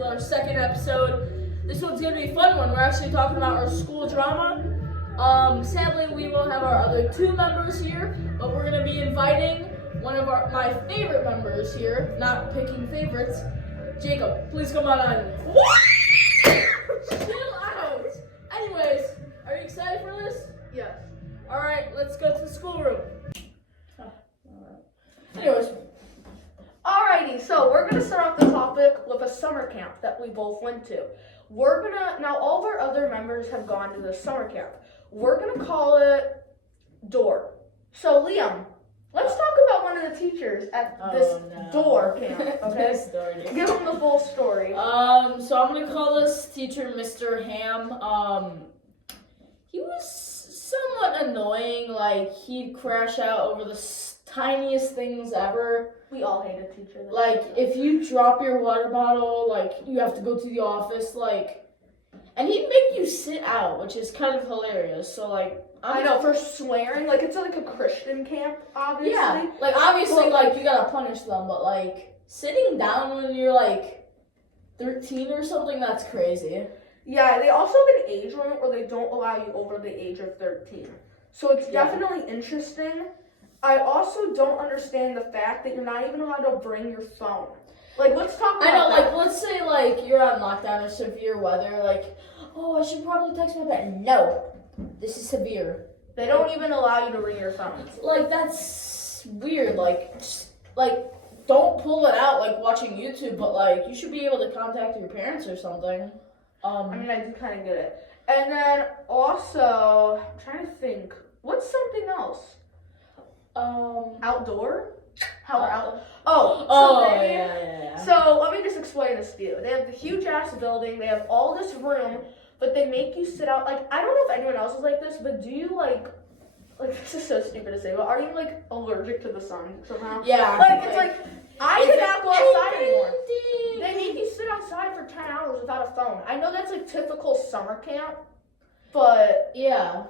with our second episode. This one's gonna be a fun one. We're actually talking about our school drama. Sadly, we won't have our other two members here, but we're gonna be inviting one of my favorite members here. Not picking favorites. Jacob, please come on in. Chill out. Anyways, are you excited for this? Yes. All right, let's go to the schoolroom. Anyways. Alrighty, so we're gonna start off the topic with a summer camp that we both went to. Now all of our other members have gone to the summer camp. We're gonna call it DOOR. So Liam, let's talk about one of the teachers at this DOOR camp, okay? Give him the full story. So I'm gonna call this teacher Mr. Ham. He was somewhat annoying. Like, he'd crash out over the tiniest things ever. We all hated teacher. Like, if you drop your water bottle, like, you have to go to the office, like, and he'd make you sit out, which is kind of hilarious. So, like, I know, for swearing, like, it's like a Christian camp, obviously. Yeah, like, obviously, like, you gotta punish them, but, like, sitting down when you're, like, 13 or something, that's crazy. Yeah, they also have an age limit where they don't allow you over the age of 13. So it's definitely interesting. I also don't understand the fact that you're not even allowed to bring your phone. Like, let's talk about that. Like, let's say, like, you're on lockdown or severe weather, like, oh, I should probably text my pet. No, this is severe. They don't even allow you to bring your phone. Like, that's weird. Like, don't pull it out, like, watching YouTube, but, like, you should be able to contact your parents or something. I mean, I do kind of get it. And then, also, I'm trying to think, what's something else? Outdoor? So let me just explain this to you. They have the huge ass building, they have all this room, but they make you sit out. Like, I don't know if anyone else is like this, but do you like this is so stupid to say, but are you like allergic to the sun somehow? Yeah. Like, it's like, I cannot go outside anymore. They make you sit outside for 10 hours without a phone. I know that's like typical summer camp, but yeah.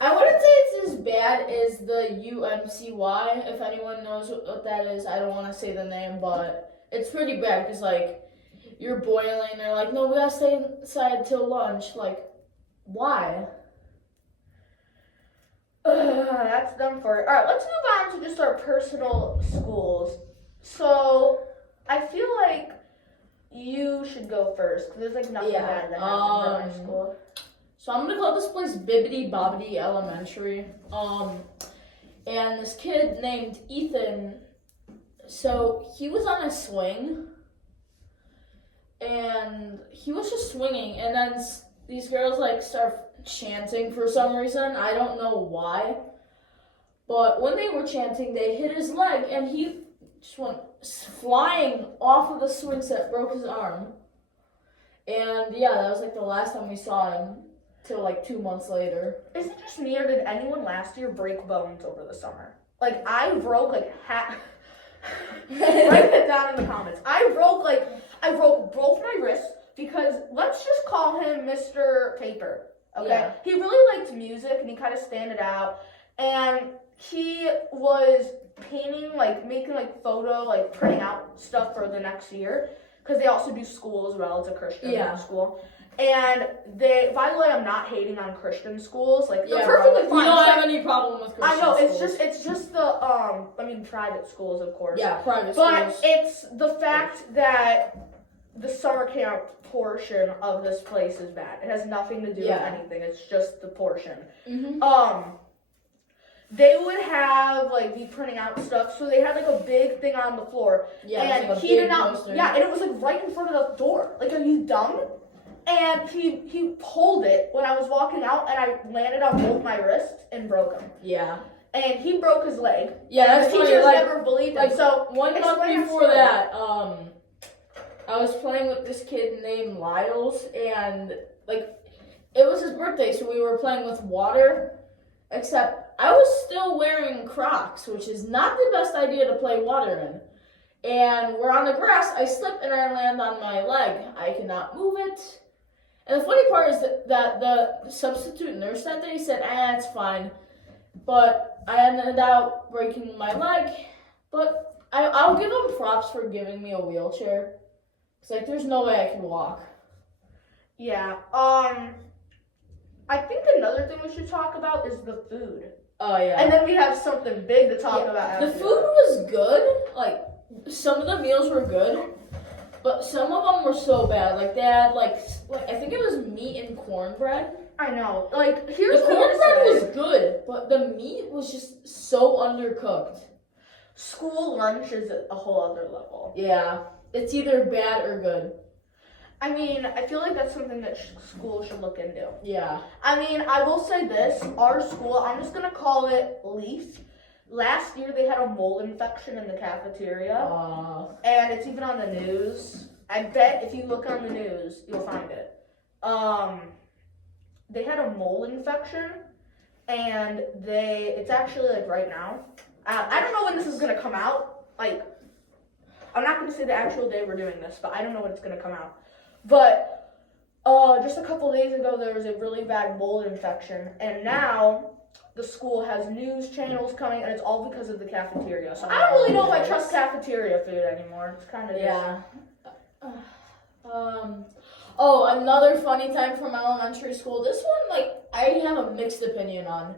I wouldn't say it's as bad as the UMCY, if anyone knows what that is. I don't want to say the name, but it's pretty bad because, like, you're boiling. They're like, no, we got to stay inside till lunch. Like, why? That's done for it. All right, let's move on to just our personal schools. So, I feel like you should go first because there's, like, nothing bad that happened at my school. So I'm gonna call this place Bibbidi Bobbidi Elementary. And this kid named Ethan, so he was on a swing, and he was just swinging, and then these girls like start chanting for some reason. I don't know why, but when they were chanting, they hit his leg, and he just went flying off of the swing set, broke his arm, and yeah, that was like the last time we saw him. Till like 2 months later. Is it just me or did anyone last year break bones over the summer? Like, I broke like write it down in the comments. I broke both my wrists because let's just call him Mr. Paper. Okay? Yeah. He really liked music and he kind of standed out. And he was painting, like making like printing out stuff for the next year. Because they also do school as well. It's a Christian school. And by the way, I'm not hating on Christian schools. Like, they're perfectly fine. You don't have any problem with Christian schools. I know, it's just the, private schools, of course. Yeah, private schools. But it's the fact that the summer camp portion of this place is bad. It has nothing to do with anything. It's just the portion. Mm-hmm. They would have, like, be printing out stuff, so they had, like, a big thing on the floor. Yeah, and like he did not, poster. Yeah, and it was, like, right in front of the door. Like, are you dumb? And he pulled it when I was walking out, and I landed on both my wrists and broke them. Yeah. And he broke his leg. Yeah, that's the funny. teachers Like, never believed him. So 1 month before that, I was playing with this kid named Lyles, and like it was his birthday, so we were playing with water. Except I was still wearing Crocs, which is not the best idea to play water in. And we're on the grass. I slip and I land on my leg. I cannot move it. And the funny part is that the substitute nurse that day said, it's fine. But I ended up breaking my leg. But I'll give them props for giving me a wheelchair. It's like there's no way I can walk. Yeah. I think another thing we should talk about is the food. Oh yeah. And then we have something big to talk about after. The food was good. Like some of the meals were good, but some of them were so bad. Like they had like I think it was meat and cornbread. I know. Like here's The what I'm cornbread saying. was good, but the meat was just so undercooked. School lunch is a whole other level. Yeah, it's either bad or good. I mean, I feel like that's something that schools should look into. Yeah. I mean, I will say this, our school, I'm just going to call it Leaf. Last year they had a mold infection in the cafeteria, and it's even on the news. I bet if you look on the news, you'll find it. They had a mold infection, and it's actually like right now. I don't know when this is going to come out. Like, I'm not going to say the actual day we're doing this, but I don't know when it's going to come out. But just a couple days ago, there was a really bad mold infection, and now the school has news channels coming, and it's all because of the cafeteria. So I don't really know if I trust cafeteria food anymore. It's kind of Oh, another funny time from elementary school. This one, like, I have a mixed opinion on.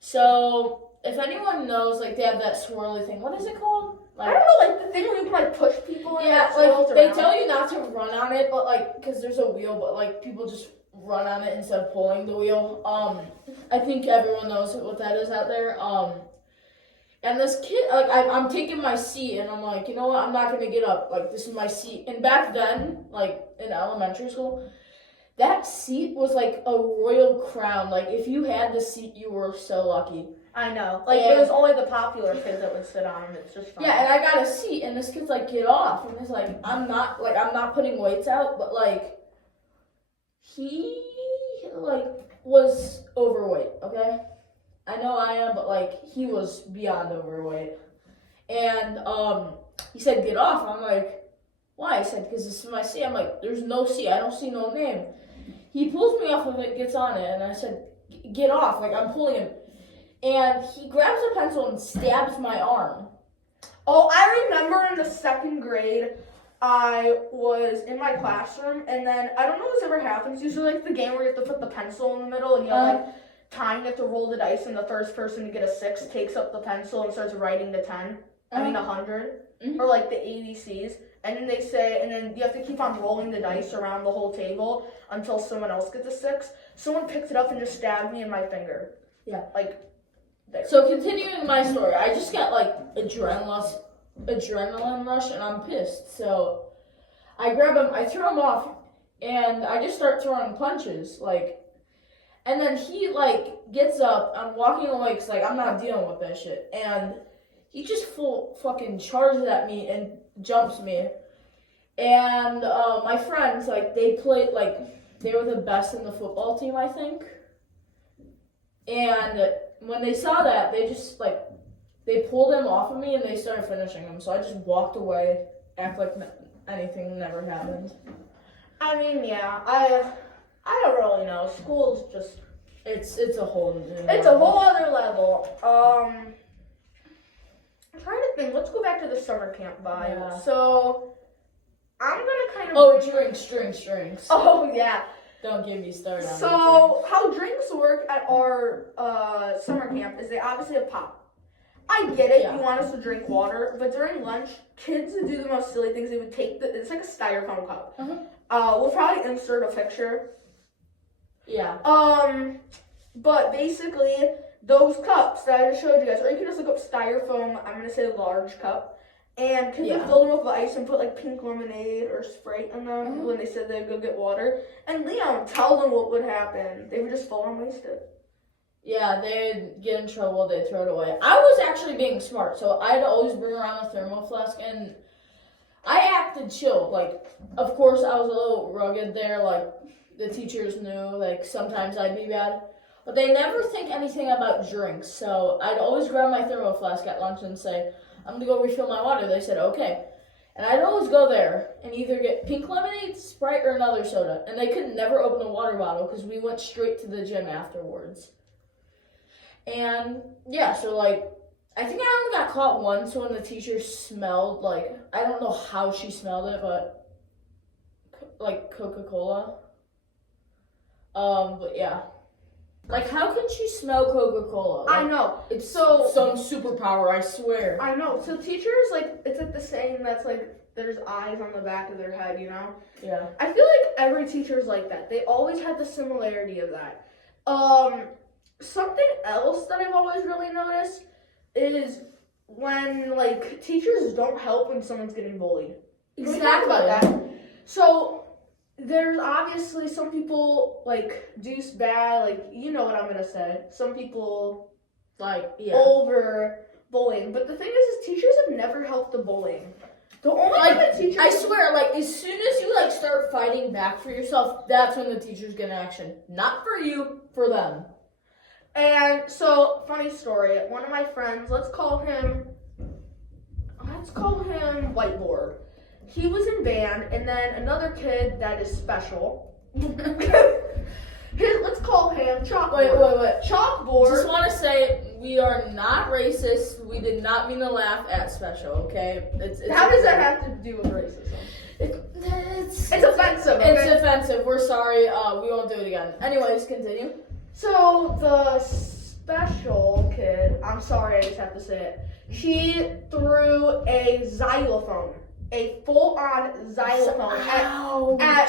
So, if anyone knows, like, they have that swirly thing. What is it called? Like, I don't know, like the thing where you can like push people in. Yeah, like they tell you not to run on it, but like because there's a wheel, but like people just run on it instead of pulling the wheel. I think everyone knows what that is out there. And this kid, like I'm taking my seat, and I'm like, you know what? I'm not gonna get up. Like this is my seat. And back then, like in elementary school, that seat was like a royal crown. Like if you had the seat, you were so lucky. I know. Like, it was only the popular kids that would sit on them. It's just fun. Yeah, and I got a seat, and this kid's like, get off. And he's like, I'm not putting weights out, but, like, he, like, was overweight, okay? I know I am, but, like, he was beyond overweight. And, he said, get off. I'm like, why? He said, because this is my seat. I'm like, there's no seat. I don't see no name. He pulls me off of it, gets on it, and I said, get off. Like, I'm pulling him. And he grabs a pencil and stabs my arm. Oh, I remember in the second grade, I was in my classroom, and then, I don't know if this ever happens, usually like the game where you have to put the pencil in the middle, and you have like time, you have to roll the dice, and the first person to get a 6 takes up the pencil and starts writing the 10, 100, or like the ABCs, and then they say, and then you have to keep on rolling the dice around the whole table until someone else gets a 6. Someone picked it up and just stabbed me in my finger. Yeah. Like, there. So continuing my story, I just got like adrenaline rush, and I'm pissed. So I grab him, I throw him off, and I just start throwing punches, like, and then he like gets up. I'm walking away because like I'm not dealing with that shit, and he just full fucking charges at me and jumps me. And my friends, like, they played, like, they were the best in the football team, I think. And when they saw that, they just, like, they pulled him off of me and they started finishing him. So I just walked away, act like anything never happened. I mean, yeah, I don't really know. School's just... It's a whole new level. It's a whole other level. I'm trying to think. Let's go back to the summer camp vibe. Yeah. So, I'm going to kind of... Oh, drinks. Oh, yeah. Don't get me started on So, how drinks work at our summer camp is they obviously have pop. I get it, Yeah. you want us to drink water, but during lunch, kids would do the most silly things. They would take it's like a styrofoam cup. We'll probably insert a picture. Yeah. But basically, those cups that I just showed you guys, or you can just look up styrofoam, I'm going to say large cup, and kids would fill them with ice and put like pink lemonade or Sprite in them when they said they'd go get water. And Leon, tell them what would happen. They would just fall and waste it. Yeah, they'd get in trouble, they'd throw it away. I was actually being smart, so I'd always bring around a thermal flask, and I acted chill. Like, of course, I was a little rugged there, like, the teachers knew, like, sometimes I'd be bad. But they never think anything about drinks, so I'd always grab my thermal flask at lunch and say, I'm gonna go refill my water. They said, okay. And I'd always go there and either get pink lemonade, Sprite, or another soda. And they could never open a water bottle because we went straight to the gym afterwards. And, yeah, so, like, I think I only got caught once when the teacher smelled, like, I don't know how she smelled it, but like Coca-Cola. But yeah. Like, how can she smell Coca-Cola? Like, I know. It's So some superpower, I swear. I know. So teachers, like, it's like the saying that's like there's eyes on the back of their head, you know? Yeah. I feel like every teacher's like that. They always have the similarity of that. Something else that I've always really noticed is when like teachers don't help when someone's getting bullied. Can we talk about that? So there's obviously some people like do bad, like you know what I'm gonna say. Some people Like, yeah. over bullying, but the thing is teachers have never helped the bullying. The only Like, thing that teachers I swear, like, as soon as you, like, start fighting back for yourself, that's when the teachers get action. Not for you, for them. And so, funny story, one of my friends, let's call him Whiteboard. He was in band, and then another kid that is special. Let's call him Chalkboard. Wait. Chalkboard. Just want to say, we are not racist. We did not mean to laugh at special, okay? It's How does that have to do with racism? It's offensive, okay? It's offensive. We're sorry. We won't do it again. Anyways, continue. So, the special kid, I'm sorry, I just have to say it, he threw a xylophone, a full-on xylophone at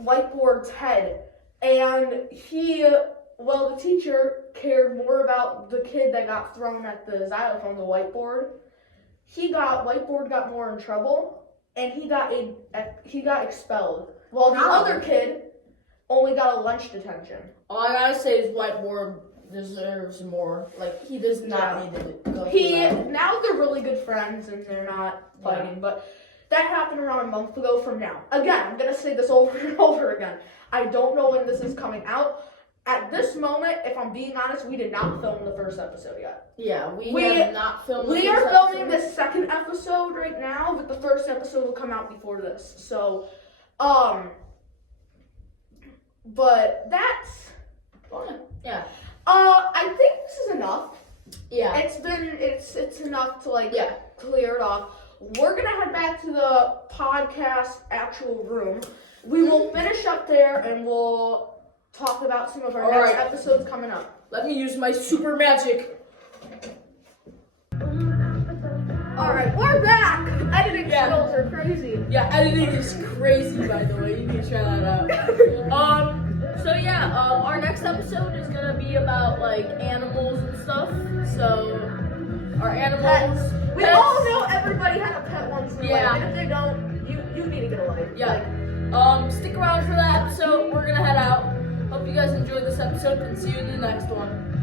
Whiteboard's head, and the teacher cared more about the kid that got thrown at the xylophone, the Whiteboard. Whiteboard got more in trouble, and he got expelled, while the other kid only got a lunch detention. All I gotta say is Whiteboard deserves more. Like, he does not need to go through that. Now they're really good friends and they're not fighting, but that happened around a month ago from now. Again, I'm gonna say this over and over again. I don't know when this is coming out. At this moment, if I'm being honest, we did not film the first episode yet. Yeah, we have not filmed. We are filming the second episode right now, but the first episode will come out before this. So, but that's fun. Yeah. I think this is enough. Yeah. It's enough to clear it off. We're gonna head back to the podcast actual room. We will finish up there and we'll talk about some of our next episodes coming up. Let me use my super magic. Alright, we're back! Editing skills are crazy. Yeah, editing is crazy, by the way. You need to try that out. Our next episode is gonna be about like animals and stuff. So our animals. Pets. We all know everybody had a pet once in their life. And if they don't, you need to get a life. Yeah. Stick around for that episode. We're gonna head out. Hope you guys enjoyed this episode and see you in the next one.